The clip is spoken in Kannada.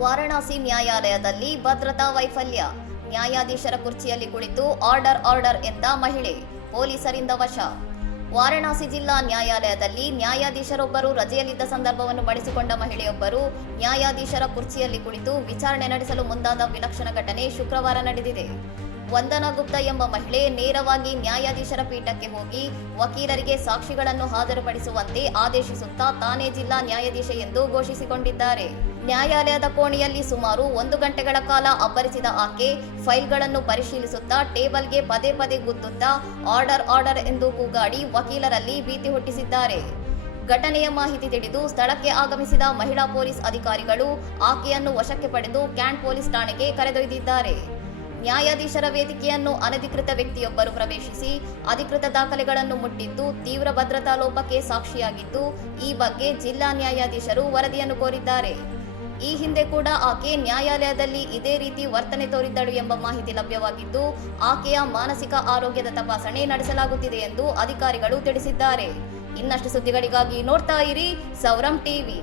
ವಾರಣಾಸಿ ನ್ಯಾಯಾಲಯದಲ್ಲಿ ಭದ್ರತಾ ವೈಫಲ್ಯ. ನ್ಯಾಯಾಧೀಶರ ಕುರ್ಚಿಯಲ್ಲಿ ಕುಳಿತು ಆರ್ಡರ್ ಎಂದ ಮಹಿಳೆ ಪೊಲೀಸರಿಂದ ವಶ. ವಾರಣಾಸಿ ಜಿಲ್ಲಾ ನ್ಯಾಯಾಲಯದಲ್ಲಿ ನ್ಯಾಯಾಧೀಶರೊಬ್ಬರು ರಜೆಯಲ್ಲಿದ್ದ ಸಂದರ್ಭವನ್ನು ಬಳಸಿಕೊಂಡ ಮಹಿಳೆಯೊಬ್ಬರು ನ್ಯಾಯಾಧೀಶರ ಕುರ್ಚಿಯಲ್ಲಿ ಕುಳಿತು ವಿಚಾರಣೆ ನಡೆಸಲು ಮುಂದಾದ ವಿಲಕ್ಷಣ ಘಟನೆ ಶುಕ್ರವಾರ ನಡೆದಿದೆ. ವಂದನಾ ಗುಪ್ತಾ ಎಂಬ ಮಹಿಳೆ ನೇರವಾಗಿ ನ್ಯಾಯಾಧೀಶರ ಪೀಠಕ್ಕೆ ಹೋಗಿ ವಕೀಲರಿಗೆ ಸಾಕ್ಷಿಗಳನ್ನು ಹಾಜರುಪಡಿಸುವಂತೆ ಆದೇಶಿಸುತ್ತಾ ತಾನೇ ಜಿಲ್ಲಾ ನ್ಯಾಯಾಧೀಶ ಎಂದು ಘೋಷಿಸಿಕೊಂಡಿದ್ದಾರೆ. ನ್ಯಾಯಾಲಯದ ಕೋಣೆಯಲ್ಲಿ ಸುಮಾರು 1 ಗಂಟೆಗಳ ಕಾಲ ಅಬ್ಬರಿಸಿದ ಆಕೆ ಫೈಲ್ಗಳನ್ನು ಪರಿಶೀಲಿಸುತ್ತಾ ಟೇಬಲ್ಗೆ ಪದೇ ಪದೇ ಗುದ್ದುತ್ತಾ ಆರ್ಡರ್ ಎಂದು ಕೂಗಾಡಿ ವಕೀಲರಲ್ಲಿ ಭೀತಿ ಹುಟ್ಟಿಸಿದ್ದಾರೆ. ಘಟನೆಯ ಮಾಹಿತಿ ತಿಳಿದು ಸ್ಥಳಕ್ಕೆ ಆಗಮಿಸಿದ ಮಹಿಳಾ ಪೊಲೀಸ್ ಅಧಿಕಾರಿಗಳು ಆಕೆಯನ್ನು ವಶಕ್ಕೆ ಪಡೆದು ಕ್ಯಾಂಟ್ ಪೊಲೀಸ್ ಠಾಣೆಗೆ ಕರೆದೊಯ್ದಿದ್ದಾರೆ. ನ್ಯಾಯಾಧೀಶರ ವೇದಿಕೆಯನ್ನು ಅನಧಿಕೃತ ವ್ಯಕ್ತಿಯೊಬ್ಬರು ಪ್ರವೇಶಿಸಿ ಅಧಿಕೃತ ದಾಖಲೆಗಳನ್ನು ಮುಟ್ಟಿದ್ದು ತೀವ್ರ ಭದ್ರತಾ ಲೋಪಕ್ಕೆ ಸಾಕ್ಷಿಯಾಗಿದ್ದು, ಈ ಬಗ್ಗೆ ಜಿಲ್ಲಾ ನ್ಯಾಯಾಧೀಶರು ವರದಿಯನ್ನು ಕೋರಿದ್ದಾರೆ. ಈ ಹಿಂದೆ ಕೂಡ ಆಕೆ ನ್ಯಾಯಾಲಯದಲ್ಲಿ ಇದೇ ರೀತಿ ವರ್ತನೆ ತೋರಿದ್ದಳು ಎಂಬ ಮಾಹಿತಿ ಲಭ್ಯವಾಗಿದ್ದು, ಆಕೆಯ ಮಾನಸಿಕ ಆರೋಗ್ಯದ ತಪಾಸಣೆ ನಡೆಸಲಾಗುತ್ತಿದೆ ಎಂದು ಅಧಿಕಾರಿಗಳು ತಿಳಿಸಿದ್ದಾರೆ. ಇನ್ನಷ್ಟು ಸುದ್ದಿಗಳಿಗಾಗಿ ನೋಡ್ತಾ ಇರಿ ಸೌರಂ ಟಿವಿ.